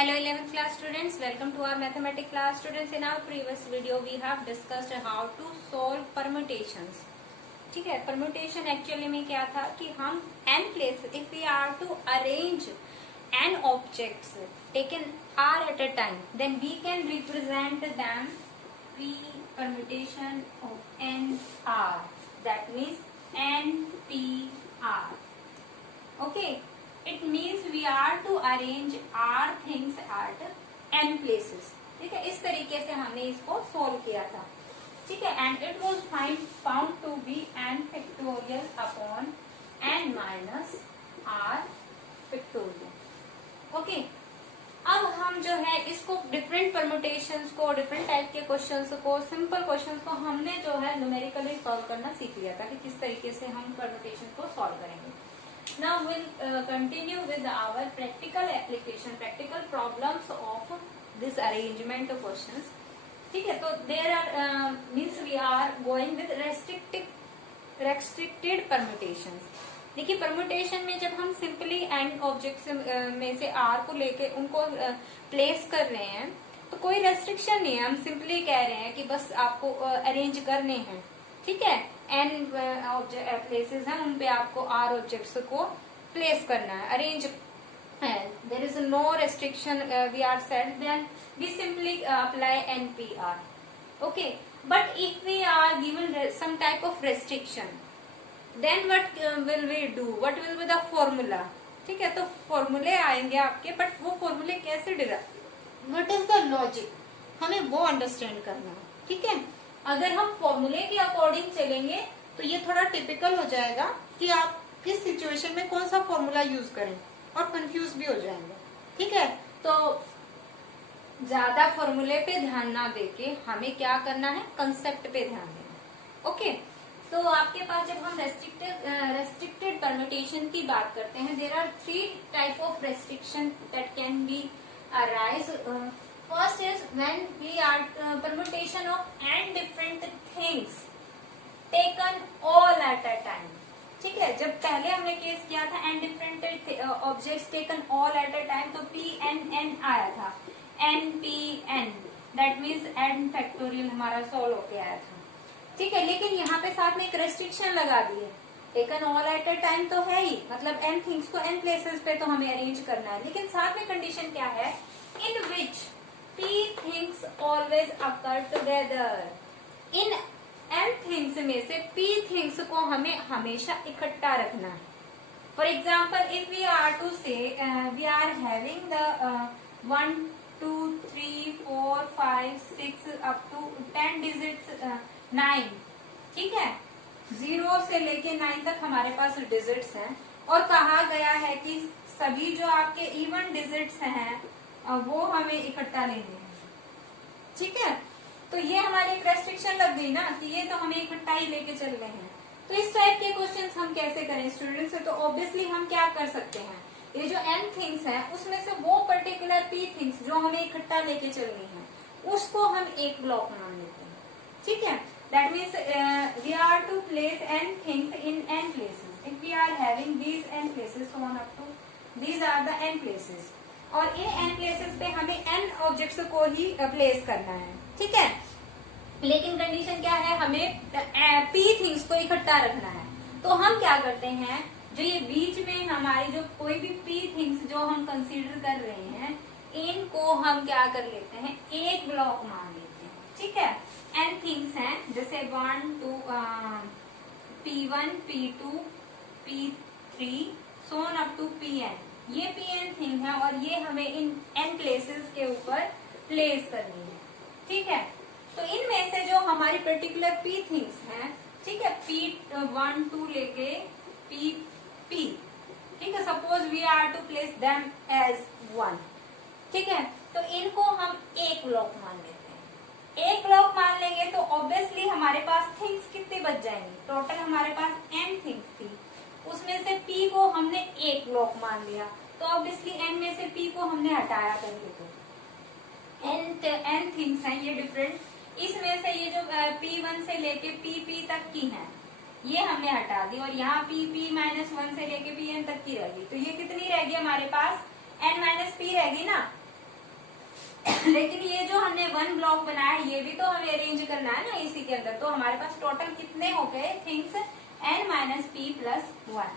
Hello 11th class students, welcome to our mathematics class students. In our previous video we have discussed how to solve permutations. ठीक है, permutation actually में क्या था कि हम n places if we are to arrange n objects taken r at a time, then we can represent them p permutation of n r. That means n p r. Okay. It means we are to arrange r things at n places. ठीक है, इस तरीके से हमने इसको solve किया था. ठीक है, and it was found to be n factorial upon n minus r factorial. Okay, अब हम जो है इसको डिफरेंट परमुटेशंस को, डिफरेंट टाइप के क्वेश्चंस को, सिंपल क्वेश्चंस को हमने जो है न्यूमेरिकली सॉल्व करना सीख लिया था कि किस तरीके से हम परमुटेशन को सॉल्व करेंगे. Now we'll continue with our practical application, practical problems of this arrangement of questions. ठीक है, तो there are means we are going with restricted permutations. देखिए, permutation में जब हम simply n objects में से r को लेके उनको प्लेस कर रहे हैं तो कोई रेस्ट्रिक्शन नहीं है. हम सिंपली कह रहे हैं कि बस आपको अरेंज करने हैं. ठीक है, n प्लेसेस हैं, उन पे आपको r ऑब्जेक्ट्स को प्लेस करना है, अरेंज है. There is no restriction we are set, then we simply apply npr. Okay, but if we are given some type of restriction, then what will we do, what will be the formula. ठीक है, तो फॉर्मूले आएंगे आपके, but वो फॉर्मूले कैसे derive, what is the logic, हमें वो अंडरस्टैंड करना है. ठीक है, अगर हम फॉर्मूले के अकॉर्डिंग चलेंगे तो ये थोड़ा टिपिकल हो जाएगा कि आप किस सिचुएशन में कौन सा फॉर्मूला यूज करें और कंफ्यूज भी हो जाएंगे. ठीक है, तो ज्यादा फॉर्मूले पे ध्यान ना देके हमें क्या करना है, कंसेप्ट पे ध्यान देना. ओके, तो आपके पास जब हम रेस्ट्रिक्टेड परम्यूटेशन की बात करते हैं, there are 3 type of restriction that can be arise. First is when we are permutation of n different things taken all at a time. ठीक है, जब पहले हमने केस किया था n different objects taken all at a time, तो p n n आया था, n p n, that means n factorial हमारा सॉल्व होके आया था. ठीक है, लेकिन यहाँ पे साथ में एक रेस्ट्रिक्शन लगा दी है. Taken all at a time तो है ही, मतलब n थिंग्स को n प्लेसेस पे तो हमें अरेंज करना है, लेकिन साथ में कंडीशन क्या है, इन विच p things always occur together. इन n things में से p things को हमें हमेशा इकट्ठा रखना है. For example, if we are to say we are having the 1 2 3 4 5 6 up to 10 digits 9. ठीक है, 0 से लेके 9 तक हमारे पास डिजिट्स हैं, और कहा गया है कि सभी जो आपके इवन डिजिट्स हैं वो हमें इकट्ठा लेंगे. ठीक है, तो ये हमारी एक रेस्ट्रिक्शन लग गई ना कि ये तो हमें इकट्ठा ही लेके चल रहे हैं. तो इस टाइप के क्वेश्चंस हम कैसे करें स्टूडेंट्स. तो ऑब्वियसली हम क्या कर सकते हैं, ये जो n थिंग्स हैं उसमें से वो पर्टिकुलर p थिंग्स जो हमें इकट्ठा लेके चलनी है उसको हम एक ब्लॉक मान लेते हैं. ठीक है, that means we are to place n things in n places. If we are having these n places, so on up to these are the n places, और इन n प्लेसेस पे हमें n ऑब्जेक्ट्स को ही place करना है. ठीक है, लेकिन कंडीशन क्या है, हमें p थिंग्स को इकट्ठा रखना है. तो हम क्या करते हैं, जो ये बीच में हमारी जो कोई भी p थिंग्स जो हम कंसीडर कर रहे हैं, इनको हम क्या कर लेते हैं, एक ब्लॉक मान लेते हैं. ठीक है, n थिंग्स हैं, जैसे 1 2 p1 p2 p3 so on up to pn. ये pn थिंग है और ये हमें इन n प्लेसेस के ऊपर प्लेस करनी है. ठीक है, तो इनमें से जो हमारी पर्टिकुलर p थिंग्स हैं, ठीक है, p1 2 लेके p. ठीक है, suppose we are to place them as 1. ठीक है, तो इनको हम एक ब्लॉक मान लेते हैं. एक ब्लॉक मान लेंगे तो ऑब्वियसली हमारे पास थिंग्स कितनी बच जाएंगी, टोटल हमारे पास n थिंग्स थी, उसमें से p को हमने एक ब्लॉक मान लिया, तो ऑब्वियसली n में से p को हमने हटाया पहले. तो n थिंग्स हैं ये डिफरेंट, इसमें से ये जो p1 से लेके p तक की हैं ये हमने हटा दी, और यहाँ p-1 से लेके pn तक की रहेगी. तो ये कितनी रहेगी हमारे पास, n-p रहेगी ना. लेकिन ये जो हमने वन ब्लॉक बनाया ये भी तो हमें अरेंज करना है ना इसी के अंदर। तो हमारे पास टोटल कितने हो गए थिंग्स, n-p+1।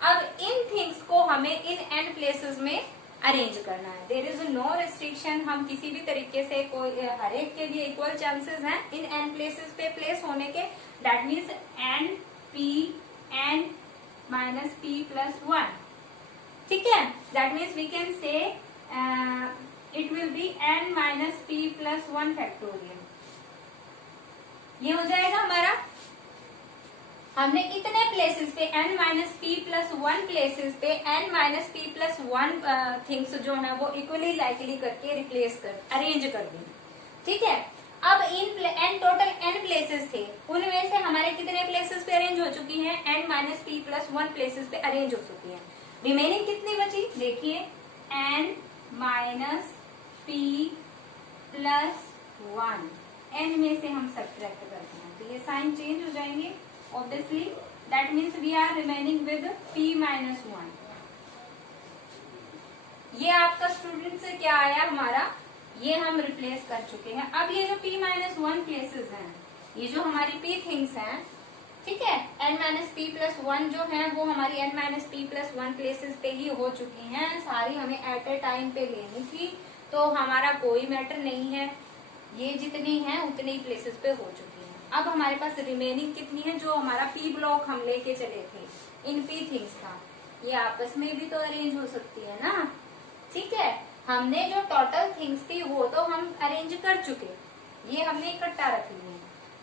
अब इन थिंग्स को हमें इन n प्लेसेस में अरेंज करना है। देयर इज नो रेस्ट्रिक्शन, हम किसी भी तरीके से कोई हर एक के लिए इक्वल चांसेस हैं इन n प्लेसेस पे प्लेस होने के। दैट मीन्स n-p+1, ठीक है। That means we can say it will be n-p+1 factorial. ये हो जाएगा हमारा, हमने इतने प्लेसेस पे n-p+1 प्लेसेस पे n-p+1 थिंग्स जो है वो इक्वली लाइकली करके रिप्लेस कर अरेंज कर दी, ठीक है। अब इन टोटल n प्लेसेस थे, उनमें से हमारे कितने प्लेसेस पे अरेंज हो चुकी हैं, n-p+1 प्लेसेस पे अरेंज हो चुकी हैं। रिमेनिंग कितनी बची देखिए, n-p+1 n में से हम सब्ट्रैक्ट करते हैं तो ये साइन चेंज हो जाएंगे obviously, that means we are remaining with p-1। ये आपका स्टूडेंट से क्या आया हमारा, ये हम रिप्लेस कर चुके हैं। अब ये जो p-1 प्लेसेस हैं, ये जो हमारी p थिंग्स हैं, ठीक है, n-p+1 जो है वो हमारी n-p+1 प्लेसेस पे ही हो चुकी हैं। सारी हमें एट ए टाइम पे लेनी थी तो हमारा कोई मैटर नहीं है, ये जितनी है उतनी प्लेसेस पे हो चुकी है। अब हमारे पास रिमेनिंग कितनी है, जो हमारा p ब्लॉक हम लेके चले थे इन p थिंग्स का, ये आपस में भी तो अरेंज हो सकती है ना, ठीक है। हमने जो टोटल थिंग्स थी वो तो हम अरेंज कर चुके, ये हमने इकट्ठा रख ली है,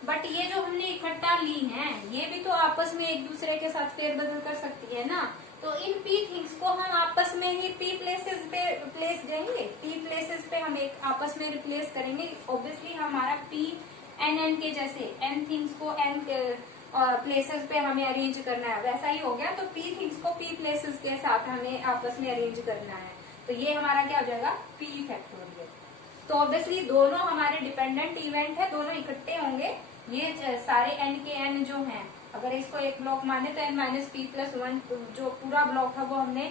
बट ये जो हमने इकट्ठा ली हैं ये भी तो आपस में एक दूसरे के साथ फेरबदल कर सकती है ना। तो इन p थिंग्स को हम आपस में ही p प्लेसेस पे प्लेस देंगे, p प्लेसेस पे हम एक आपस में रिप्लेस करेंगे। ऑब्वियसली हमारा p n के जैसे n थिंग्स को n प्लेसेस पे हमें अरेंज करना है, वैसा ही हो गया। तो p थिंग्स को p प्लेसेस के साथ हमें आपस में अरेंज करना है, तो ये हमारा क्या हो जाएगा p फैक्टोरियल। तो ऑब्वियसली दोनों हमारे डिपेंडेंट इवेंट है, दोनों इकट्ठे होंगे। ये सारे n के n जो हैं, अगर इसको एक ब्लॉक माने तो n-p+1 जो पूरा ब्लॉक है वो हमने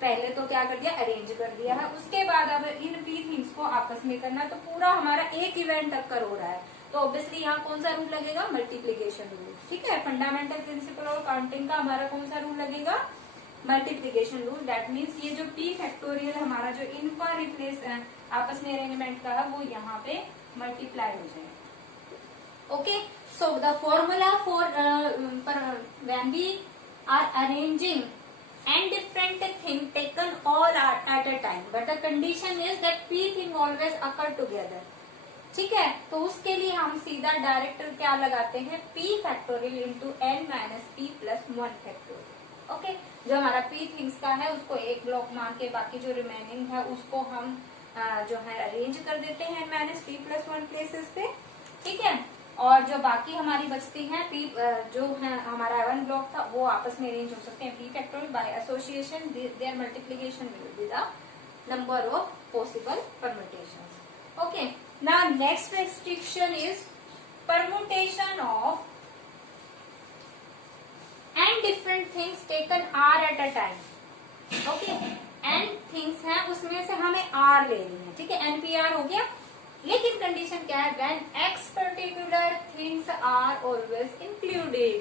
पहले तो क्या कर दिया, अरेंज कर दिया है। उसके बाद अब इन p थिंग्स को आपस में करना, तो पूरा हमारा एक इवेंट अक्कर हो रहा है। तो ऑब्वियसली यहाँ कौन सा रूल लगेगा, मल्टीप्लीकेशन रूल, ठीक है। फंडामेंटल प्रिंसिपल ऑफ काउंटिंग का हमारा कौन सा रूल लगेगा, मल्टीप्लीकेशन रूल। दैट मीन्स ये जो p फैक्टोरियल हमारा जो इनका रिप्लेस आपस में अरेंजमेंट का है वो यहाँ पे मल्टीप्लाई हो जाएगा। Okay, so the formula for when we are arranging n different thing taken all at a time, but the condition is that p thing always occur together, ठीक है। तो उसके लिए हम सीधा डायरेक्ट क्या लगाते हैं, p factorial into n-p+1 factorial. Okay, जो हमारा p थिंग्स का है उसको एक ब्लॉक मान के बाकी जो रिमेनिंग है उसको हम जो है अरेंज कर देते हैं n-p+1 प्लेसेस पे, ठीक है। और जो बाकी हमारी बचती हैं p जो है हमारा वन ब्लॉक था वो आपस में अरेंज हो सकते हैं p factorial by association, there multiplication will be the number of possible permutations. Okay, now next restriction is permutation of n different things taken r at a time. Okay, n things हैं उसमें से हमें r लेनी है, ठीक है, npr हो गया। लेकिन कंडीशन क्या है, when x particular things are always included,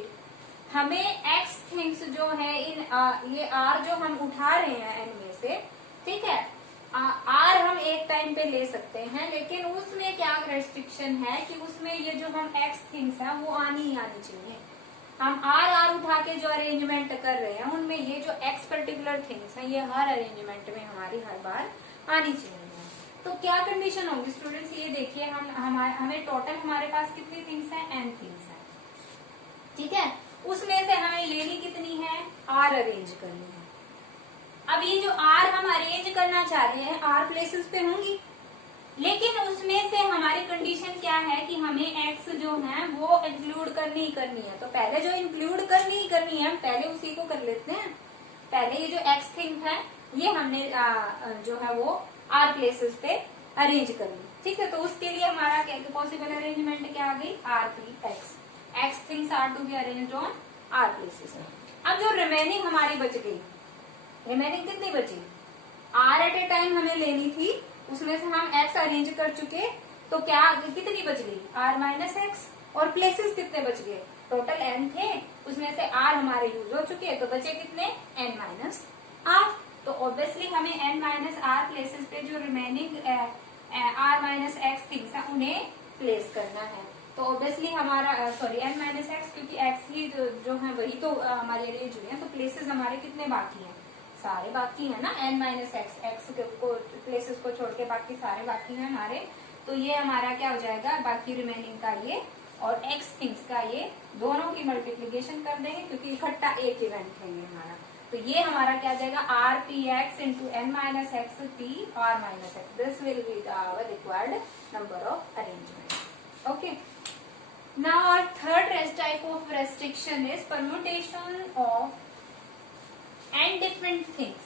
हमें x थिंग्स जो है इन ये r जो हम उठा रहे हैं n में से, ठीक है, r हम एक टाइम पे ले सकते हैं, लेकिन उसमें क्या रेस्ट्रिक्शन है कि उसमें ये जो हम x थिंग्स हैं वो आनी ही आनी चाहिए। हम r उठा के जो अरेंजमेंट कर रहे हैं उनमें ये जो x पर्टिकुलर थिंग्स हैं ये हर अरेंजमेंट में हमारी हर बार आनी चाहिए। तो क्या कंडीशन होगी स्टूडेंट्स, ये देखिए, हमें टोटल हमारे पास कितनी थिंग्स हैं, n थिंग्स हैं, ठीक है। उसमें से हमें लेनी कितनी है, r अरेंज करनी है। अब ये जो r हम अरेंज करना चाह रहे हैं r प्लेसेस पे होंगी, लेकिन उसमें से हमारी कंडीशन क्या है कि हमें x जो है वो इंक्लूड करनी ही करनी है। तो पहले जो इंक्लूड करनी ही करनी है हम पहले उसी को कर लेते हैं। पहले ये जो x थिंग है ये हमने जो है वो r प्लेसेस पे अरेंज कर ली, ठीक है। तो उसके लिए हमारा पॉसिबल अरेंजमेंट क्या आ गई, x things are to be arranged on r places. अब जो रिमेनिंग हमारी बच गई, रिमेनिंग कितनी बची, r एट ए टाइम हमें लेनी थी उसमें से हम x अरेंज कर चुके, तो क्या कितनी बच गई r माइनस एक्स, और प्लेसेस कितने बच गए, टोटल n थे, उसमें से r हमारे यूज हो चुके हैं, तो बचे कितने n माइनस r। तो ऑब्वियसली हमें n माइनस r प्लेसेस पे जो remaining r minus x things है उन्हें प्लेस करना है। तो ऑब्वियसली हमारा सॉरी n माइनस एक्स, क्योंकि x ही जो है वही तो हमारे अरेंज हुए हैं, तो प्लेसेस हमारे कितने बाकी हैं, सारे बाकी है ना, n माइनस एक्स, एक्स को प्लेसेस को छोड़ के बाकी सारे बाकी हैं हमारे। तो ये हमारा क्या हो जाएगा, बाकी रिमेनिंग का ये और x थिंग्स का ये दोनों की मल्टीप्लीकेशन कर देंगे, क्योंकि इकट्ठा एक इवेंट है ये हमारा। तो ये हमारा क्या आ जाएगा, r p x into n minus x p r minus x, this will be our required number of arrangement. Okay, now our third type of restriction is permutation of n different things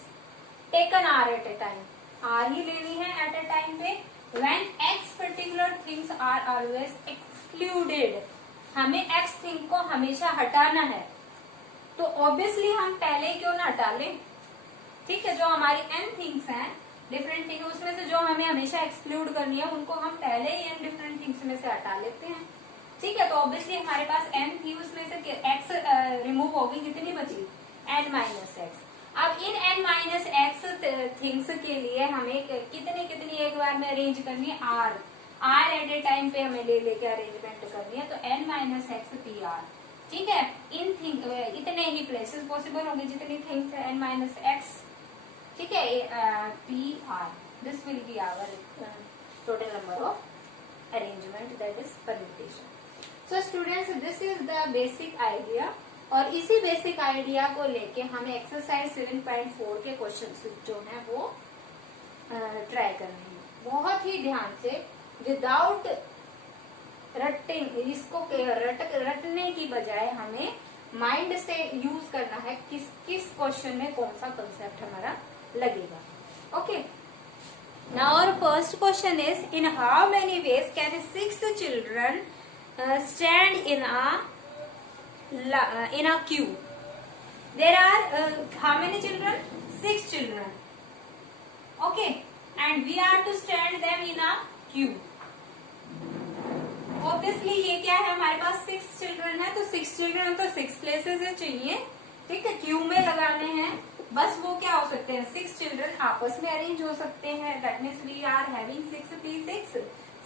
taken r at a time, r ही लेनी है at a time पे, when x particular things are always excluded, हमें x thing को हमेशा हटाना है, तो obviously हम पहले क्यों ना हटा लें, ठीक है, जो हमारी n थिंग्स हैं डिफरेंट थिंग, उसमें से जो हमें हमेशा एक्सक्लूड करनी है उनको हम पहले ही n डिफरेंट थिंग्स में से हटा लेते हैं, ठीक है। तो ऑब्वियसली हमारे पास n थी, उसमें से x रिमूव होगी, कितनी बची n माइनस एक्स। अब इन n माइनस एक्स थिंग्स के लिए हमें कितनी कितनी एक बार में अरेंज करनी है, r एट ए टाइम पे हमें ले लेके अरेंजमेंट करनी है, तो n minus x p are, ठीक है। इन थिंग इतने ही प्लेसेस पॉसिबल होंगे जितनी थिंग्स है n माइनस एक्स, ठीक है, p r, this will be our total number of arrangement, that is permutation. So students, this is the basic idea, और इसी बेसिक आइडिया को लेके हमें एक्सरसाइज 7.4 के क्वेश्चंस जो हैं वो ट्राई करने हैं, बहुत ही ध्यान से, विदाउट रटिंग, इसको रटने की बजाय हमें माइंड से यूज करना है, किस किस क्वेश्चन में कौन सा कंसेप्ट हमारा लगेगा। Okay, now our first question is, in how many ways can 6 children stand in a queue? There are how many children? 6 children. Okay, and we are to stand them in a queue. Obviously ये क्या है, हमारे पास 6 children है, तो 6 children तो 6 places चाहिए, ठीक है, क्यू में लगाने हैं। बस वो क्या हो सकते हैं, 6 चिल्ड्रन आपस में अरेंज हो सकते हैं, that means we are having 6 p6,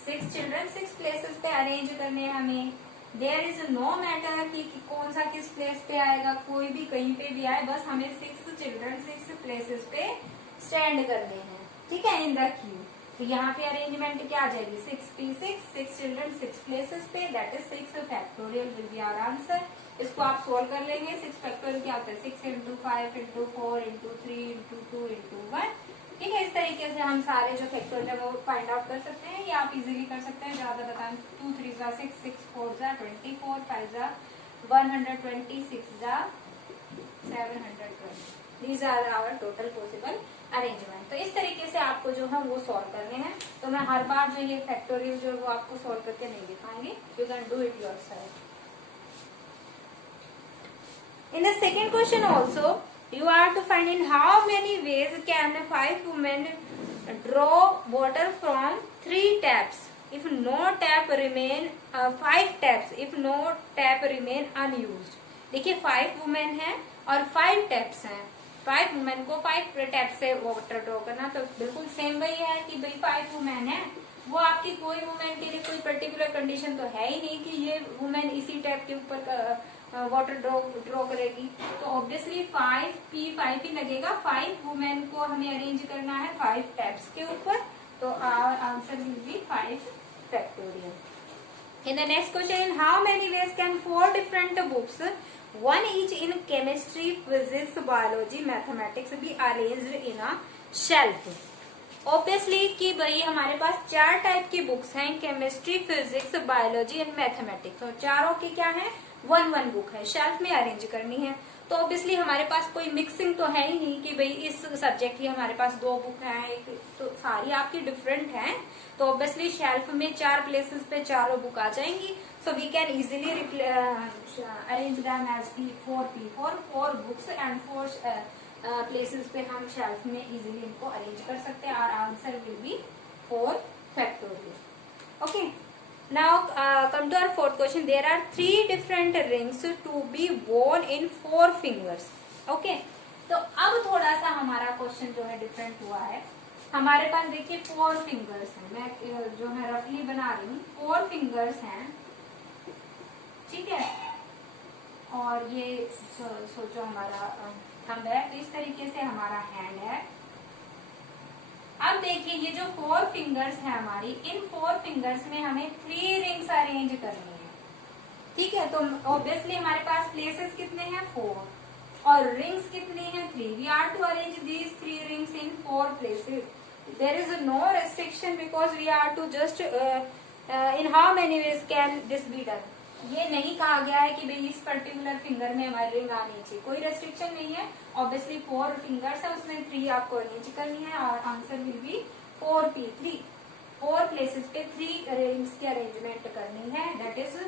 6 children 6 places पे अरेंज करने हैं हमें। देयर इज नो मैटर कि कौन सा किस प्लेस पे आएगा, कोई भी कहीं पे भी आए, बस हमें 6 चिल्ड्रन 6 प्लेसेस पे स्टैंड करने हैं, ठीक है, इन द क्यू। तो यहाँ पे अरेंजमेंट क्या आ जाएगी, 6p6, 6 चिल्ड्रन 6 प्लेसेस पे, that is 6 factorial will be our answer. इसको आप सोल्व कर लेंगे, 6 फैक्टोरियल क्या होता है, 6 into 5 into 4 into 3 into 2 into 1, ठीक है। इस तरीके से हम सारे जो फैक्टोरियल है वो फाइंड आउट कर सकते हैं, या आप इजीली कर सकते हैं, ज्यादा बताएं, 2 3 जा 6, 6 4 जा 24, 5 जा 120, 6 जा 720, these are our total possible arrangement. तो इस तरीके से आपको जो है वो सॉल्व करने हैं। तो मैं हर बार जो ये फैक्टोरियल जो है वो आपको सॉल्व करके नहीं दिखाऊंगी, you can do it yourself. In the second question also you are to find in how many ways can 5 women draw water from 3 taps if no tap remain 5 taps if no tap remain unused। देखिए 5 women है और 5 taps हैं, 5 women को 5 tap से water draw करना, तो बिल्कुल same वही है कि भाई 5 वुमेन है, वो आपकी कोई वुमेन के लिए कोई पर्टिकुलर कंडीशन तो है ही नहीं कि ये वुमेन इसी टैप के ऊपर वाटर ड्रॉ करेगी, तो ऑब्वियसली 5p5 ही लगेगा। 5 वुमेन को हमें अरेंज करना है 5 टैप्स के ऊपर, तो our answer will be 5 factorial. In the next question, in how many ways can 4 different books, one each in chemistry, physics, biology, mathematics be arranged in a shelf? Obviously कि भाई हमारे पास 4 type की books हैं, chemistry, physics, biology and mathematics, और चारों की क्या है, 1 बुक है, शेल्फ में अरेंज करनी है। तो ऑब्वियसली हमारे पास कोई मिक्सिंग तो है ही नहीं कि भाई इस सब्जेक्ट की हमारे पास 2 बुक हैं, एक तो सारी आपकी डिफरेंट हैं, तो ऑब्वियसली शेल्फ में 4 प्लेसेस पे चारों बुक आ जाएंगी। So we can easily arrange them as P4 4 books and 4 places पे हम शेल्फ में इजिली इनको अरेंज कर सकते हैं। और answer will B 4 factorial. Okay. Now come to our fourth question. There are 3 different rings to be worn in 4 fingers. Okay. तो अब थोड़ा सा हमारा क्वेश्चन जो है डिफरेंट हुआ है. हमारे पास देखिए 4 फिंगर्स हैं. मैं जो है रफली बना रही हूँ. 4 फिंगर्स हैं, ठीक है. और ये सोचो हमारा थंब है. तो इस तरीके से हमारा हैंड है. अब देखिए ये जो 4 फिंगर्स है हमारी, इन 4 फिंगर्स में हमें 3 रिंग्स अरेंज करनी है. ठीक है. तो ऑब्वियसली हमारे पास प्लेसेस कितने हैं? 4. और रिंग्स कितनी हैं? 3. We are to arrange these 3 rings in 4 places. There is no restriction because we are to just in how many ways can this be done. ये नहीं कहा गया है कि भाई इस पर्टिकुलर फिंगर में हमारी रिंग आनी चाहिए. कोई रेस्ट्रिक्शन नहीं है. ऑब्वियसली 4 फिंगर्स है, उसमें 3 आपको अरेंज करनी है और answer will B 4p3. 4 places पे 3 रिंग्स की अरेंजमेंट करनी है. That is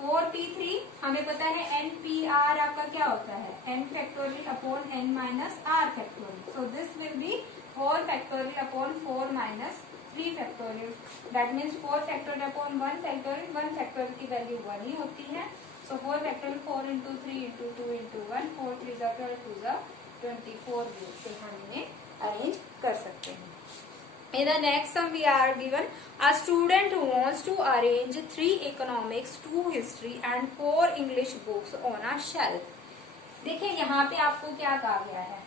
4p3. हमें पता है npr आपका क्या होता है? n factorial upon n minus r factorial. So this will B 4 factorial upon 4 minus 3 factorial. That means 4 factorial upon 1 factorial. 1 factorial की वैल्यू 1 ही होती है. सो 4 फैक्टोरियल 4 इंटू 3 इंटू 2 इंटू 1. 4 3 12 2 24 वे से हम इन्हें अरेंज कर सकते हैं. In the next sum we are given a student who wants to arrange 3 economics, 2 history and 4 English books on a shelf. देखिए यहाँ पे आपको क्या कहा गया है?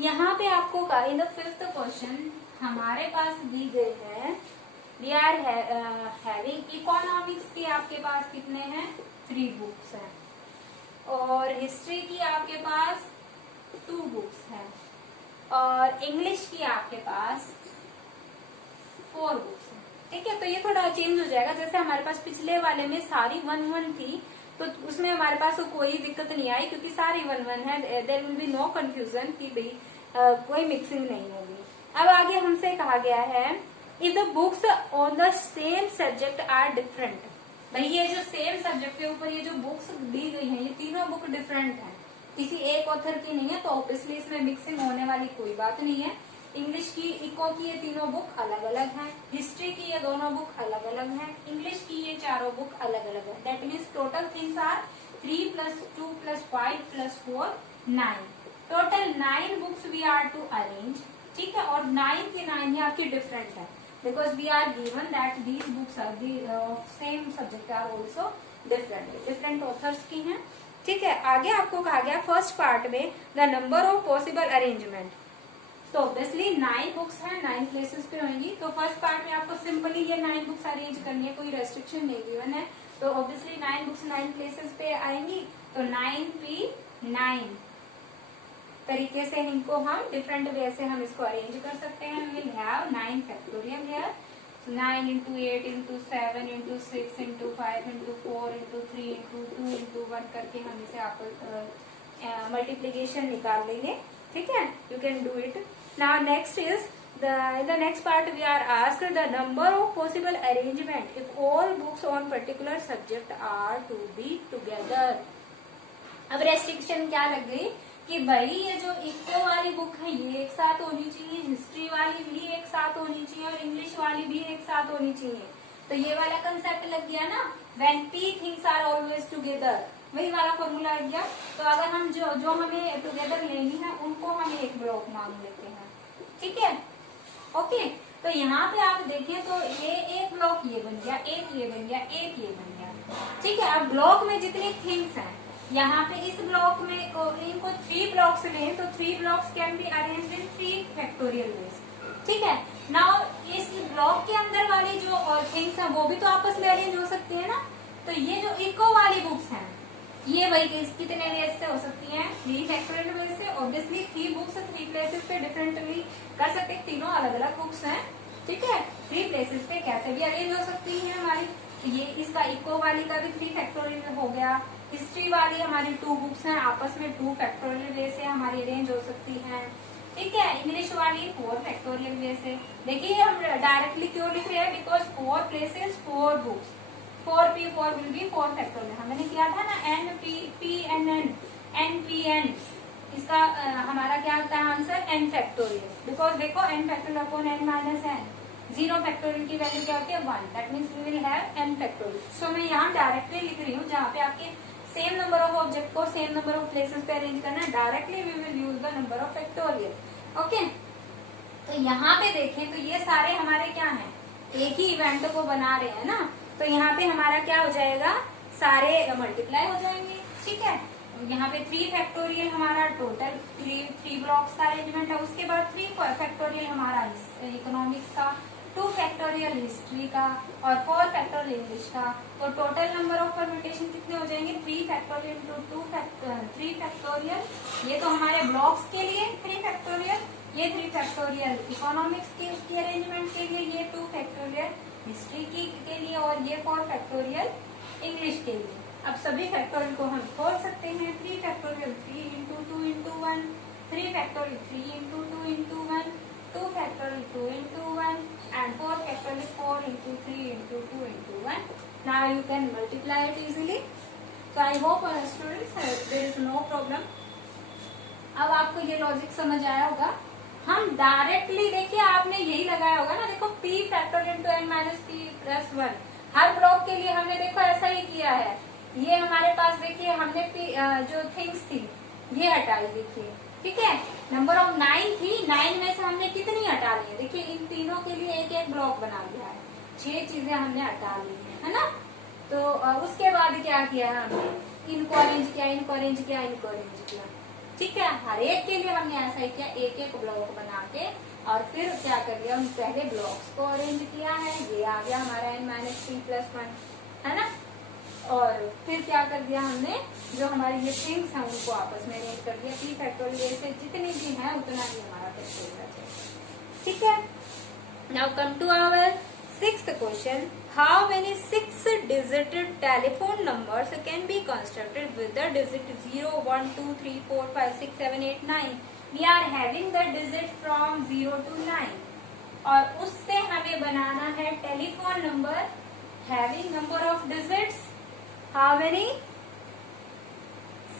यहाँ पे आपको कहा इन द 5th क्वेश्चन हमारे पास दी गई है. वी आर हैविंग इकोनॉमिक्स के आपके पास कितने हैं? 3 बुक्स हैं. और हिस्ट्री की आपके पास 2 बुक्स हैं. और इंग्लिश की आपके पास 4 बुक्स हैं. ठीक है. तो ये थोड़ा चेंज हो जाएगा. जैसे हमारे पास पिछले वाले में सारी 1-1 थी, तो उसमें हमारे पास कोई दिक्कत नहीं आई क्योंकि सारी 1-1 है. There will be no confusion कि भाई कोई मिक्सिंग नहीं होगी. अब आगे हमसे कहा गया है if the books on the same subject are different. भाई ये जो सेम सब्जेक्ट के ऊपर ये जो बुक्स दी गई हैं, ये तीनों बुक डिफरेंट हैं, किसी एक ऑथर की नहीं है. तो ऑब्वियसली इसमें मिक्सिंग होने वाली कोई बात नहीं है. इंग्लिश की इको की ये तीनों बुक अलग अलग हैं. हिस्ट्री की ये दोनों बुक अलग अलग हैं. इंग्लिश की ये चारों बुक अलग अलग है. That means total things are 3 + 2 + 5 + 4 9. Total 9 books we are to arrange. ठीक है. और 9 की 9 ही आपकी डिफरेंट है because we are given that these books are the same subject are also different authors की हैं. ठीक है. आगे आपको कहा गया फर्स्ट पार्ट में the number of possible arrangement. तो ऑब्वियसली 9 बुक्स हैं, 9 प्लेसेस पे होंगी. तो फर्स्ट पार्ट में आपको सिंपली ये 9 बुक्स अरेंज करनी है. कोई रेस्ट्रिक्शन नहीं गिवन है. तो ऑब्वियसली 9 बुक्स 9 प्लेसेस पे आएंगी. तो 9p9 तरीके से इनको हम डिफरेंट वे से हम इसको अरेंज कर सकते हैं. Will have 9 factorial here. 9 into 8 into 7 into 6 into 5 into 4 into 3 into 2 into 1 करके हम इसे आप मल्टीप्लीकेशन निकाल लेंगे. ठीक है. You can do it. Now next is the next part we are asked the number of possible arrangement if all books on particular subject are to be together. अब restriction क्या लग गई कि भाई ये जो इको वाली बुक है ये एक साथ होनी चाहिए, हिस्ट्री वाली भी एक साथ होनी चाहिए और इंग्लिश वाली भी एक साथ होनी चाहिए. तो ये वाला कंसेप्ट लग गया ना. When p things are always together, वही वाला फॉर्मूला लग गया. तो अगर हम जो हमें टुगेदर लेनी है उनको हम एक ब्लॉक मान लेते हैं. ठीक है. ओके. तो यहाँ पे आप देखें तो ये एक ब्लॉक ये बन गया, एक ये बन गया, एक ये बन गया. ठीक है. अब ब्लॉक में जितनी थिंग्स हैं यहाँ पे इस ब्लॉक में इनको 3 ब्लॉक्स लें तो 3 blocks can be arranged in 3 factorial veg. ठीक है. नाउ इस ब्लॉक के अंदर वाली जो थिंग्स हैं वो भी तो आपस में अरेंज हो सकती है ना. तो ये जो इको वाली बुक्स हैं ये भाई कितने वेज से हो सकती हैं? 3 फैक्टोरियल वेज से. ऑब्वियसली 3 बुक्स 3 प्लेसेस पे डिफरेंटली कर सकते हैं. तीनों अलग अलग बुक्स हैं. ठीक है. 3 प्लेसेस पे कैसे भी अरेंज हो सकती है हमारी. ये इसका इको वाली का भी 3 फैक्टोरियल हो गया. हिस्ट्री वाली हमारी 2 बुक्स हैं, आपस में 2 फैक्टोरियल वे से हमारी अरेंज हो सकती हैं. ठीक है. इंग्लिश वाली 4 फैक्टोरियल वे से. देखिए हम डायरेक्टली क्यों लिख रहे हैं? Because 4 places 4 books. 4p4 will be 4 factorial. हमने किया था ना npn. इसका हमारा क्या होता है आंसर n फैक्टोरियल, बिकॉज देखो n factorial upon n minus n, 0 factorial की वैल्यू क्या होती है 1, that means we will have n factorial. So मैं यहाँ डायरेक्टली लिख रही हूँ, जहाँ पे आपके सेम नंबर ऑफ ऑब्जेक्ट को सेम नंबर ऑफ प्लेसेस पे अरेंज करना है, directly we will use the number of factorial. Okay, तो यहाँ पे देखें तो ये सारे हमारे क्या हैं, एक ही इवेंट को बना रहे हैं ना, तो यहाँ पे हमारा क्या हो जाएगा, सारे मल्टीप्लाई हो जाएंगे। ठीक है, यहाँ पे 3 फैक्टोरियल हमारा टोटल 3 ब्लॉक्स का अरेंजमेंट है, उसके बाद 3 फैक्टोरियल हमारा इकोनॉमिक्स का, 2 फैक्टोरियल हिस्ट्री का और 4 फैक्टोरियल इंग्लिश का। तो टोटल नंबर ऑफ परम्यूटेशन कितने हो जाएंगे, 3 फैक्टोरियल टू 3 फैक्टोरियल। ये तो हमारे ब्लॉक्स के लिए 3 फैक्टोरियल, ये 3 फैक्टोरियल इकोनॉमिक्स की अरेंजमेंट के लिए, ये 2 फैक्टोरियल हिस्ट्री के लिए और ये 4 फैक्टोरियल इंग्लिश के लिए। अब सभी फैक्टोरियल को हम खोल सकते हैं, 3 factorial 3 into 2 into 1, 3 factorial 3 into 2 into 1, 2 factorial 2 into 1 and 4 factorial 4 into 3 into 2 into 1. Now you can multiply it easily. So I hope students there is no problem. अब आपको ये लॉजिक समझ आया होगा। हम डायरेक्टली देखिए आपने यही लगाया होगा ना, देखो p factorial into n minus P plus 1, हर ब्लॉक के लिए हमने देखो ऐसा ही किया है। ये हमारे पास देखिए हमने जो थिंग्स थी ये हटाई, देखिए ठीक है, नंबर ऑफ 9 थी, 9 में से हमने कितनी हटा ली है, देखिए इन तीनों के लिए एक एक ब्लॉक बना दिया है, 6 चीजें हमने हटा ली है ना। तो उसके बाद क्या किया हमने, इनको अरेंज किया, इनको अरेंज किया, इनको अरेंज किया। ठीक है, हर एक के लिए हमने ऐसा ही किया, एक एक ब्लॉक बना के और फिर क्या कर लिया, उन पहले ब्लॉक्स को अरेंज किया है, ये आ गया हमारा n माइनस पी प्लस 1 है ना। और फिर क्या कर दिया हमने, जो हमारी ये थिंग्स हैं उनको आपस में अरेंज कर दिया, पी फैक्टोरियल से जितनी भी हैं उतना ही हमारा फैक्टोरियल है। ठीक है, now come to our 6th question, how many 6 digit telephone numbers can be constructed with the digit 0 1 2 3 4 5 6 7 8 9। We are having the digit from 0 to 9 और उससे हमें बनाना है telephone number having number of digits, how many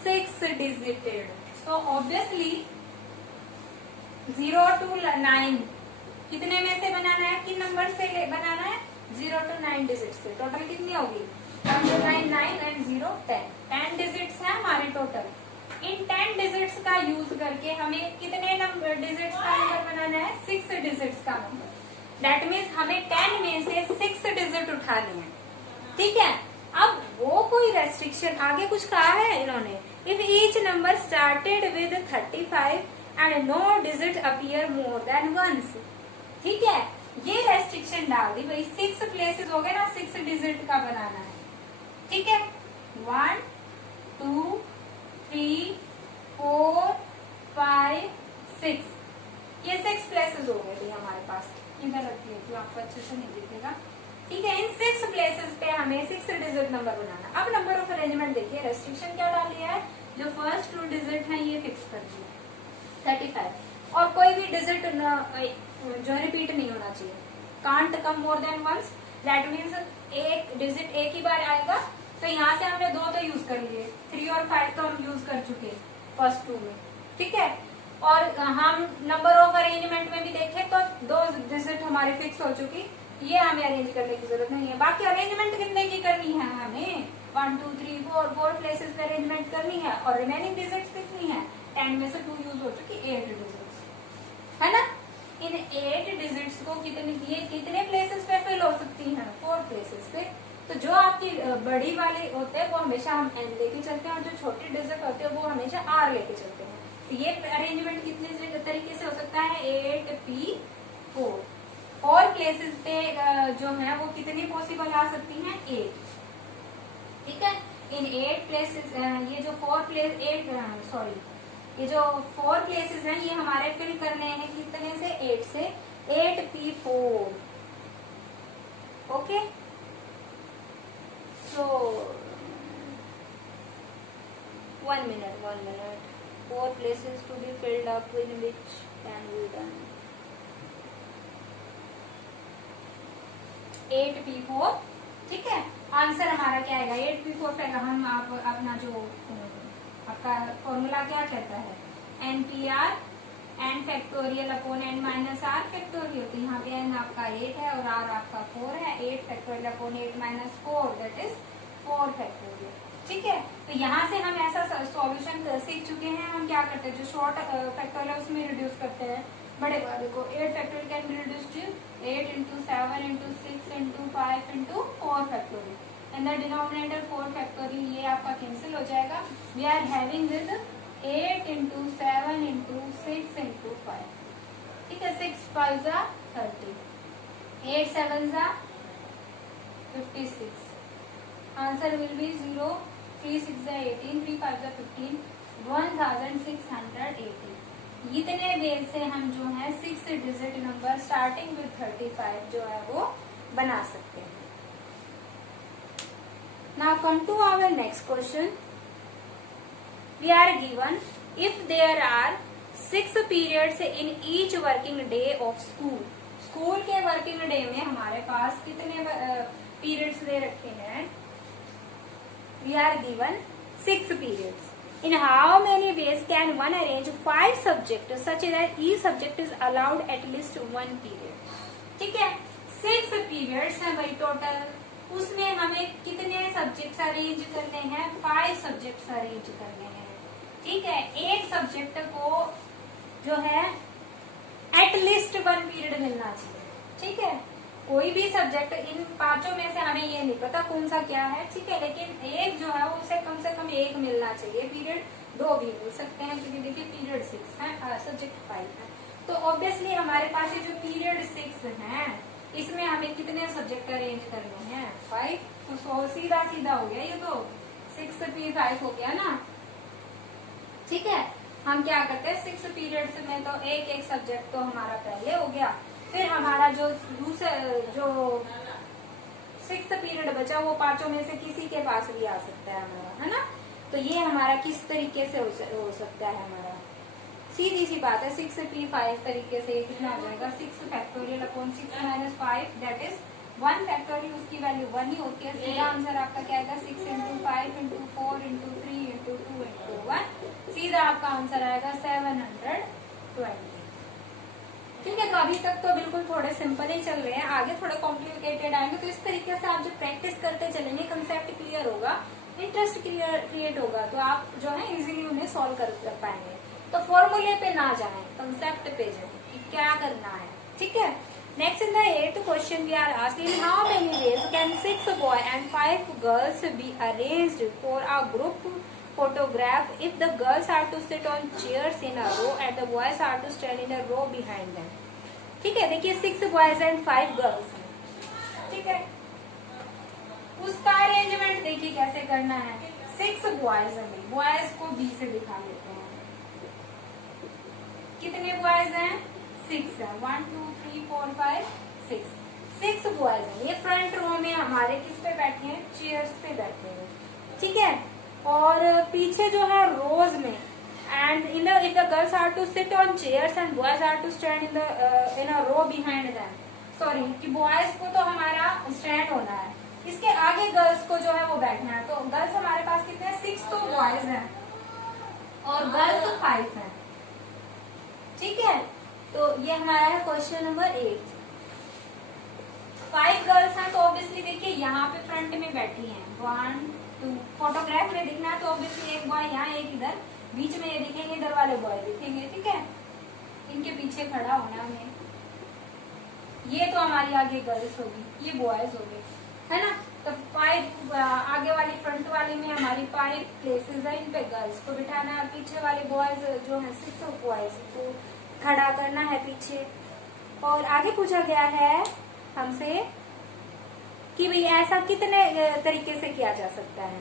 6 digited. So obviously 0 to 9 कितने में से बनाना है, किन नंबर से बनाना है, 0 to 9 डिजिट से। टोटल कितनी होगी, 1 2 9 9 एंड 0 10 डिजिट्स हैं हमारे टोटल। इन 10 डिजिट्स का यूज करके हमें कितने नंबर डिजिट्स का नंबर बनाना है, 6 डिजिट्स का नंबर। दैट मीन्स हमें 10 में से 6 डिजिट उठाने हैं। ठीक है, अब वो कोई रेस्ट्रिक्शन आगे कुछ कहा है इन्होंने, if each number started with 35 and no digit appear more than once. ठीक है, ये रेस्ट्रिक्शन डाल दी भाई, 6 प्लेसेस हो गए ना, 6 डिजिट का बनाना है। ठीक है, 1 2 3 4 5 6, ये 6 प्लेसेस हो गए थे हमारे पास। इधर रखिए तो आपको अच्छे से नहीं दिखेगा। ठीक है, इन 6 प्लेसेस पे हमें 6 डिजिट नंबर बनाना। अब नंबर ऑफ अरेंजमेंट देखिए, रेस्ट्रिक्शन क्या डाल दिया है, जो फर्स्ट 2 डिजिट है ये फिक्स कर दिया 35 और कोई भी डिजिट जो रिपीट नहीं होना चाहिए, can't come more than once. That means एक डिजिट एक ही बार आएगा, तो यहाँ से हमने 2 तो यूज कर लिए, 3 और 5 तो हम यूज कर चुके फर्स्ट 2 में। ठीक है, और हम नंबर ऑफ अरेंजमेंट में भी देखें तो 2 डिजिट हमारे फिक्स हो चुकी, ये हमें अरेंज करने की जरूरत नहीं है। बाकी अरेंजमेंट कितने की करनी है हमें, 1 2 3 4 प्लेसेस पे अरेंजमेंट करनी है और रिमेनिंग डिजिट्स कितनी है, 10 में से 2 यूज हो चुकी, 8 डिजिट्स है ना। इन 8 डिजिट्स को कितने प्लेसेस पे फिल हो सकती हैं, 4 प्लेसेस पे। तो जो आपकी बड़ी वाली होते हैं वो हमेशा हम n लेके चलते हैं और जो छोटी डिजिट होते हैं वो हमेशा r लेके चलते हैं। तो ये अरेंजमेंट कितने तरीके से हो सकता है, 8p4 4 प्लेसेस पे जो है वो कितनी पॉसिबल आ सकती हैं, 8। ठीक है, इन 8 प्लेसेस ये जो 4 प्लेसेस हैं ये हमारे फिल करने हैं कितने से, 8 से, 8p4। Okay, so 1 minute 4 places to be filled up in which can be done 8p4। ठीक है, आंसर हमारा क्या आएगा, 8p4 पे हम आप अपना जो आपका फॉर्मूला क्या कहता है, n p r n factorial upon n minus r factorial. तो यहाँ पे एन आपका 8 है और आर आपका 4 है। 8 factorial upon 8 minus 4 that is 4 factorial. ठीक है, तो यहाँ से हम ऐसा सॉल्यूशन सीख चुके हैं। हम क्या करते हैं, जो शॉर्ट फैक्टोरियल उसमें रिड्यूस करते हैं बड़े वाले को। 8 factorial can be reduce to 8 into 7 into 6 into 5 into 4 factorial and the denominator 4 factorial ये आपका कैंसिल हो जाएगा। We are having with 8 into 7 into 6 into 5। ठीक है, 6 5 जा 30, 8 7 जा 56। आंसर विल बी 0, 3 6 जा 18, 3 5 जा 15, 1680। इतने वेज से हम जो है 6 डिजिट नंबर स्टार्टिंग विद 35 जो है वो बना सकते हैं। Now come to our next question. We are given if there are 6 periods in each working day of school. School के वर्किंग डे में हमारे पास कितने पीरियड्स दे रखे हैं? We are given 6 periods. In how many ways can one arrange 5 subjects such that each subject is allowed at least 1 period? ठीक है, 6 पीरियड्स हैं भाई टोटल। उसमें हमें कितने सब्जेक्ट्स अरेंज करने हैं? 5 सब्जेक्ट्स अरेंज करने हैं। ठीक है, एक सब्जेक्ट को जो है एटलीस्ट 1 पीरियड मिलना चाहिए। ठीक है, कोई भी सब्जेक्ट इन 5 में से हमें ये नहीं पता कौन सा क्या है। ठीक है, लेकिन एक जो है उसे कम से कम एक मिलना चाहिए। पीरियड 2 भी मिल सकते हैं क्योंकि देखिए पीरियड 6 है, सब्जेक्ट 5 है। तो ऑब्वियसली हमारे पास ये जो पीरियड 6 है इसमें हमें कितने सब्जेक्ट अरेंज करने हैं? 5। तो सीधा सीधा हो गया ये तो 6p5 हो गया ना। ठीक है, हम क्या करते हैं 6 पीरियड्स में तो एक एक सब्जेक्ट तो हमारा पहले हो गया। फिर हमारा जो दूसरा जो 6th पीरियड बचा वो 5 में से किसी के पास भी आ सकता है हमारा, है ना। तो ये हमारा किस तरीके से हो सकता है? हमारा सीधी सी बात है 6p5 तरीके से ये कितना हो जाएगा? 6 factorial upon 6 minus 5 that is 1 factorial. उसकी वैल्यू 1 ही होती है। सीधा आंसर आपका क्या आएगा? 6 into 5 into 4 into 3 into 2 into 1। सीधा आपका आंसर आएगा 720। ठीक है, तो अभी तक तो बिल्कुल थोड़े सिंपल ही चल रहे हैं, आगे थोड़े कॉम्प्लिकेटेड आएंगे। तो इस तरीके से आप जब प्रैक्टिस करते चलेंगे कंसेप्ट क्लियर होगा, इंटरेस्ट क्रिएट होगा, तो आप जो है इजीली उन्हें सॉल्व कर पाएंगे। तो फॉर्मूले पे ना जाएं, कंसेप्ट पे जाएं कि क्या करना है। ठीक है, next in the 8th question we are asking how many ways can 6 boy and 5 girls be arranged for a group photograph if the girls are to sit on chairs in a row and the boys are to stand in a row behind them। ठीक है, देखिए 6 boys and 5 girls हैं। ठीक है, उसका arrangement देखिए कैसे करना है। 6 boys हैं, बॉयज को B से दिखा लेते हैं। कितने बॉयज हैं? 6 है। 1 2 3 4 5 6 बॉयज हैं। ये फ्रंट रो में हमारे किस पे बैठे हैं? चेयर्स पे बैठे हैं। ठीक है, और पीछे जो है रोज में and in if the girls are to sit on chairs and boys are to stand in a row behind them. Sorry कि बॉयज को तो हमारा स्टैंड होना है, इसके आगे गर्ल्स को जो है वो बैठना है। तो गर्ल्स हमारे पास कितने हैं? 6 तो बॉयज हैं और गर्ल्स 5 हैं। ठीक है, तो ये हमारा है क्वेश्चन नंबर 8। 5 गर्ल्स हैं तो ऑब्वियसली देखिए यहाँ पे फ्रंट में बैठी हैं। 1 2 फोटोग्राफ में दिखना है तो ऑब्वियसली एक बॉय यहाँ एक इधर, बीच में ये दिखेंगे, इधर वाले बॉय दिखेंगे। ठीक है, इनके पीछे खड़ा होना है। ये तो हमारी आगे गर्ल्स होगी, ये बॉयज हो गए, है ना। तो 5 आगे वाली फ्रंट वाली में हमारी 5 प्लेसेस है, इन पे गर्ल्स को बिठाना है। पीछे वाले बॉयज जो है 6 बॉयज को खड़ा करना है पीछे। और आगे पूछा गया है हमसे कि भाई ऐसा कितने तरीके से किया जा सकता है।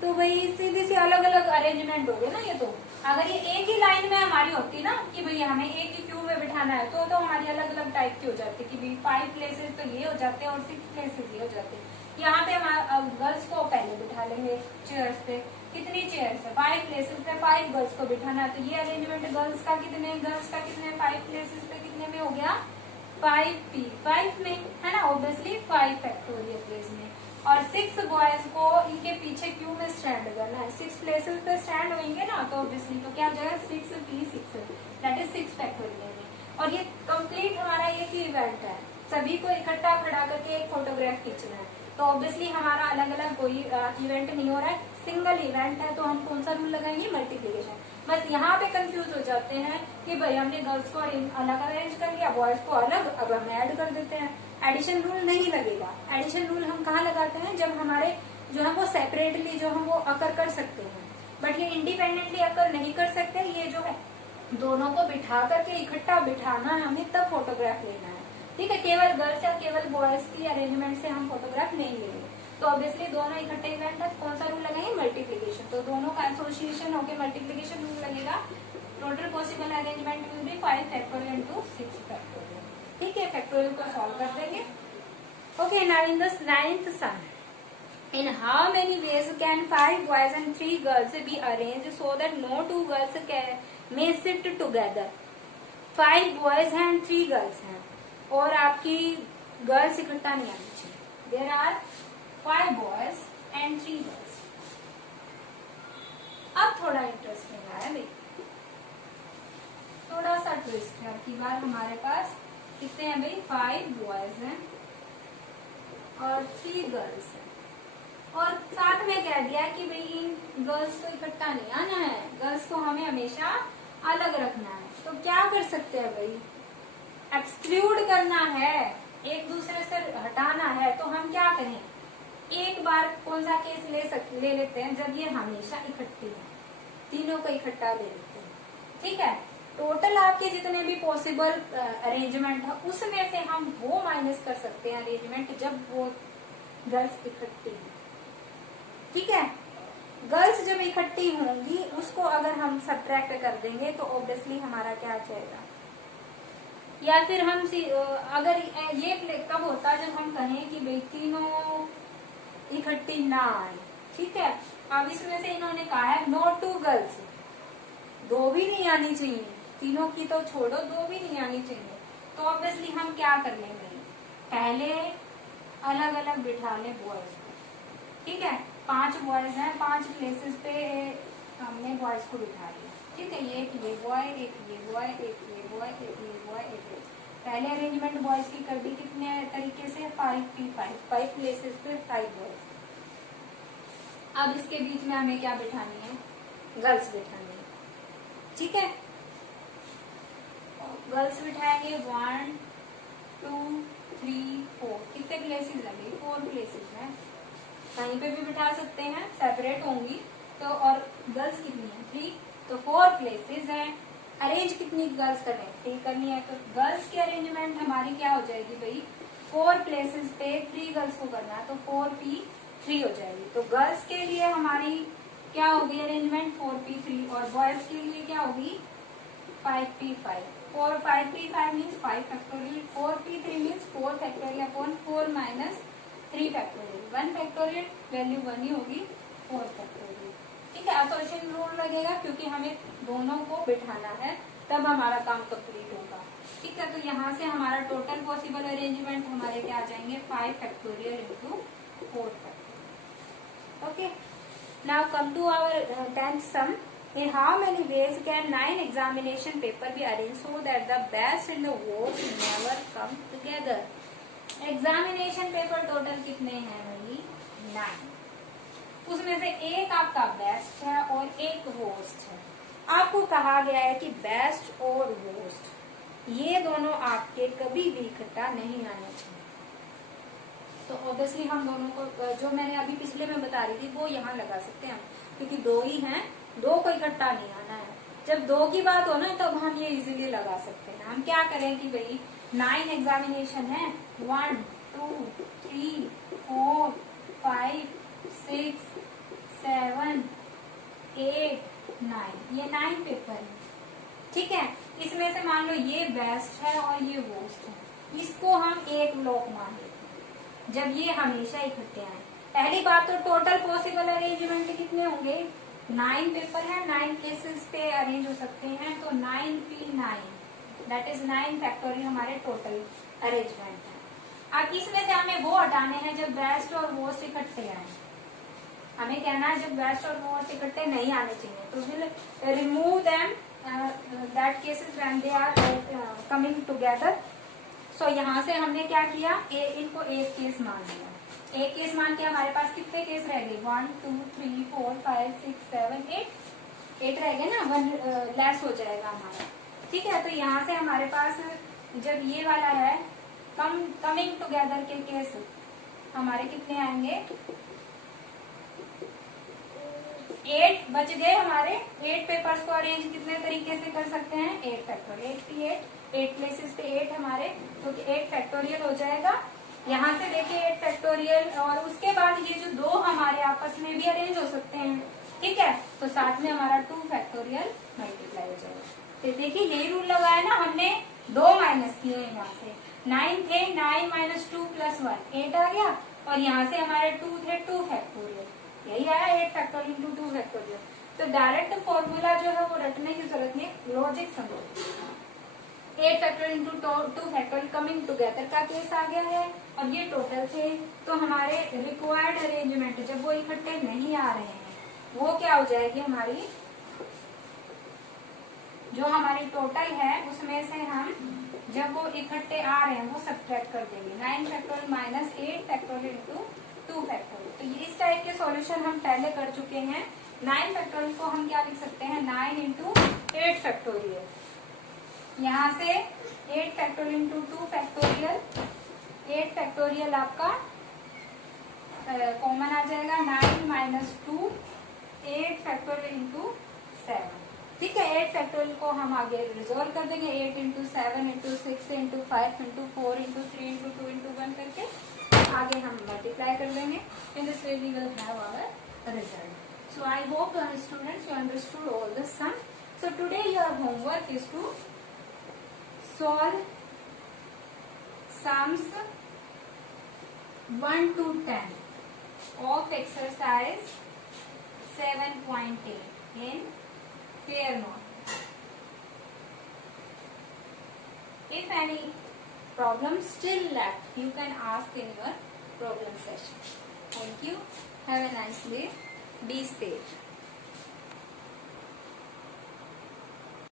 तो भाई सीधी सी अलग अलग अरेंजमेंट हो गए ना। ये तो अगर ये एक ही लाइन में हमारी होती ना कि भाई हमें एक ही क्यू में बिठाना है तो हमारी अलग अलग टाइप की हो जाती कि भाई 5 प्लेसेस तो ये हो जाते हैं और 6 प्लेसेस ये हो जाते हैं। यहाँ पे हम गर्ल्स को पहले बिठा लेंगे चेयर्स पे। कितनी चेयर्स है? 5 प्लेसेस पे 5 गर्ल्स को बिठाना है। तो ये अरेंजमेंट गर्ल्स का कितने 5 प्लेसेस पे कितने में हो गया? 5p 5 में, है ना। ऑब्वियसली 5 फैक्टोरियल प्लेस में। और 6 बॉयज को इनके पीछे क्यू में स्टैंड करना है। 6 प्लेसेस पे स्टैंड होंगे ना, तो ऑब्वियसली तो क्या हो जाएगा 6p6 दैट इज 6 फैक्टोरियल में। और ये कंप्लीट हमारा एक ही इवेंट है, सभी को इकट्ठा खड़ा करके एक फोटोग्राफ खींचना है। तो ऑब्वियसली हमारा अलग अलग कोई इवेंट नहीं हो रहा है, सिंगल इवेंट है, तो हम कौन सा रूल लगाएंगे, मल्टीप्लीकेशन। बस यहाँ पे कंफ्यूज हो जाते हैं कि भाई हमने गर्ल्स को अलग अरेंज कर लिया, बॉयज को अलग, अब हम ऐड कर देते हैं। एडिशन रूल नहीं लगेगा। एडिशन रूल हम कहाँ लगाते हैं, जब हमारे जो है वो सेपरेटली जो हम वो अकर कर सकते हैं, बट ये इंडिपेंडेंटली अकर नहीं कर सकते। ये जो है दोनों को बिठा करके इकट्ठा बिठाना है हमें, तब फोटोग्राफ लेना है, ठीक है। केवल गर्ल्स या केवल बॉयज की अरेंजमेंट से हम फोटोग्राफ नहीं लेंगे। तो ऑब्वियसली दोनों इकट्ठे इवेंट है, कौन सा रूल लगाएंगे, मल्टीप्लीकेशन। तो दोनों का एसोसिएशन होकर मल्टीप्लीकेशन रूल लगेगा। Total possible arrangement will be 5 factorial into 6 factorial, ठीक है। फैक्टोरियल को सॉल्व कर देंगे। Okay, now in the 9th sum, in how many ways can 5 boys and 3 girls be arranged so that no 2 girls may sit together? 5 boys हैं 3 girls हैं और आपकी girls इकट्ठा नहीं आनी चाहिए। There are 5 boys and 3 girls। अब थोड़ा इंटरेस्टिंग है भाई, थोड़ा सा ट्विस्ट है। अब की बार हमारे पास कितने हैं भाई, 5 boys हैं और 3 girls हैं, और साथ में कह दिया कि भाई इन गर्ल्स को इकट्ठा नहीं आना है, गर्ल्स को हमें हमेशा अलग रखना है। तो क्या कर सकते हैं भाई, एक्सक्लूड करना है, एक दूसरे से हटाना है। तो हम क्या करें, एक बार कौन सा केस ले लेते हैं, जब ये हमेशा इकट्ठी है, तीनों को इकट्ठा ले लेते हैं, ठीक है। टोटल आपके जितने भी पॉसिबल अरेंजमेंट है उसमें से हम वो माइनस कर सकते हैं अरेंजमेंट जब वो गर्ल्स इकट्ठी है, ठीक है। गर्ल्स जब इकट्ठी होंगी उसको अगर हम सब्ट्रैक्ट कर देंगे तो ऑब्वियसली हमारा क्या जाएगा, या फिर हम अगर ये कब होता है, जब हम कहें कि भाई तीनों इकट्ठी ना आए, ठीक है। अब इसमें से इन्होंने कहा है नॉट 2 गर्ल्स, 2 भी नहीं आनी चाहिए, तीनों की तो छोड़ो, 2 भी नहीं आनी चाहिए। तो ऑब्वियसली हम क्या कर लेंगे, पहले अलग अलग बिठा ले बॉयज को, ठीक है। 5 बॉयज हैं, 5 प्लेसेस पे हमने बॉयज को बिठा लिया, ठीक है। एक ये बॉय, एक ये बॉय, एक ये बॉय, एक ये बॉय, एक ये। पहले अरेंजमेंट बॉयज की कर दी कितने तरीके से, 5 प्लेसेस पे 5 बॉयज। अब इसके बीच में हमें क्या बिठानी है, गर्ल्स बिठानी है, ठीक है। गर्ल्स बिठाएंगे 1 2 3 4, कितने प्लेसेस लगे, 4 प्लेसेस हैं, कहीं पे भी बिठा सकते हैं, सेपरेट होंगी तो। और गर्ल्स कितनी है, 3, तो 4 प्लेसेस हैं। अरेंज कितनी गर्ल्स करनी है, 3 करनी है, तो गर्ल्स की अरेंजमेंट हमारी क्या हो जाएगी भाई, 4 प्लेसेस पे 3 गर्ल्स को करना है, तो 4p3 हो जाएगी। तो गर्ल्स के लिए हमारी क्या होगी अरेंजमेंट, 4p3, और बॉयज के लिए क्या होगी 5p5। 5p5 means 5 factorial, 4p3 means 4 factorial upon 4 minus 3 factorial, 1 factorial value 1 ही होगी, 4 फैक्टोरियल, ठीक है। एसोसिएशन रूल लगेगा क्योंकि हमें दोनों को बिठाना है, तब हमारा काम कंप्लीट होगा, ठीक है। तो यहाँ से हमारा टोटल पॉसिबल अरेंजमेंट हमारे क्या आ जाएंगे, 5 factorial into 4 factorial. Okay, now come to our 10th sum। In how many ways can 9 examination paper be arranged so that the best and the worst never come together? Examination paper total कितने हैं भाई, 9। उसमें से एक आपका best है और एक वर्स्ट है। आपको कहा गया है कि बेस्ट और वर्स्ट ये दोनों आपके कभी भी इकट्ठा नहीं आने चाहिए। तो ऑब्वियसली हम दोनों को, जो मैंने अभी पिछले में बता रही थी, वो यहाँ लगा सकते हैं क्योंकि 2 ही हैं, 2 को इकट्ठा नहीं आना है। जब 2 की बात हो ना तब हम ये इजीली लगा सकते हैं। हम क्या करें कि भाई 9 एग्जामिनेशन है, 1 2 3 4 5 6 7 8 9, ये 9 पेपर है, ठीक है। इसमें से मान लो ये बेस्ट है और ये वर्स्ट है, इसको हम एक ब्लॉक मान लेते हैं जब ये हमेशा इकट्ठे आए। पहली बात तो टोटल पॉसिबल अरेंजमेंट कितने होंगे, 9 पेपर है, 9 केसेस पे अरेंज हो सकते हैं, तो 9p9 दैट इज 9 फैक्टोरियल हमारे टोटल अरेंजमेंट है। अब इसमें से हमें वो हटाने हैं जब बेस्ट और वोस्ट इकट्ठे आए। हमें कहना है जब बेस्ट और वोस्ट इकट्ठे नहीं आने चाहिए तो will remove them that cases when they are coming together. So यहाँ से हमने क्या किया, इनको एक केस मान लिया। एक केस मान के हमारे पास कितने केस रह गए, 1 2 3 4 5 6 7 8 रह गए ना, 1 लेस हो जाएगा हमारा। ठीक है, तो यहाँ से हमारे पास जब ये वाला है कमिंग टुगेदर के केस हमारे कितने आएंगे, 8 बच गए हमारे। 8 पेपर्स को अरेंज कितने तरीके से कर सकते हैं, 8 फैक्टोरियल, 8 प्लेसेस पे 8 हमारे, तो 8 फैक्टोरियल हो जाएगा। यहाँ से देखिए 8 फैक्टोरियल, और उसके बाद ये जो दो हमारे आपस में भी अरेंज हो सकते हैं। ठीक है, तो साथ में हमारा 2 फैक्टोरियल मल्टीप्लाई हो जाएगा। तो देखिए यही रूल लगाया ना हमने, 2 माइनस किए यहाँ से, 9 थे, 9 माइनस 2 प्लस 1 8 आ गया, और यहाँ से हमारे 2 थे, 2 फैक्टोरियल, यही आया 8 फैक्टोरियल इंटू 2 फैक्टोरियल। तो डायरेक्ट फॉर्मूला जो है वो रटने की जरूरत नहीं, लॉजिक समझो। 8 factorial into 2 factorial coming together का केस आ गया है, और ये टोटल थे। तो हमारे रिक्वायर्ड अरेंजमेंट जब वो इकट्ठे नहीं आ रहे हैं, वो क्या हो जाएगी हमारी, जो हमारी टोटल है उसमें से हम जब वो इकट्ठे आ रहे हैं वो सब्ट्रैक्ट कर देंगे। 9 factorial minus 8 factorial into 2 factorial. तो इस टाइप के सॉल्यूशन हम पहले कर चुके हैं। 9 फैक्टोरियल को हम क्या लिख सकते हैं, 9 इंटू 8 फैक्टोरियल। यहाँ से 8 फैक्टोरियल इंटू 2 फैक्टोरियल, 8 फैक्टोरियल आपका कॉमन आ जाएगा, 9 माइनस 2 8 फैक्टोरियल इंटू 7। ठीक है, 8 फैक्टोरियल को हम आगे रिजोल्व कर देंगे, 8 into 7 into 6 into 5 into 4 into 3 into 2 into 1 करके आगे हम मल्टीप्लाई कर देंगे। In this way we will have our result. So I hope students you understood all this sum. So today your homework is to solve sums 1 to 10 of exercise 7.8 in clear note. If any problem still left, you can ask in your problem session. Thank you. Have a nice day. Be safe.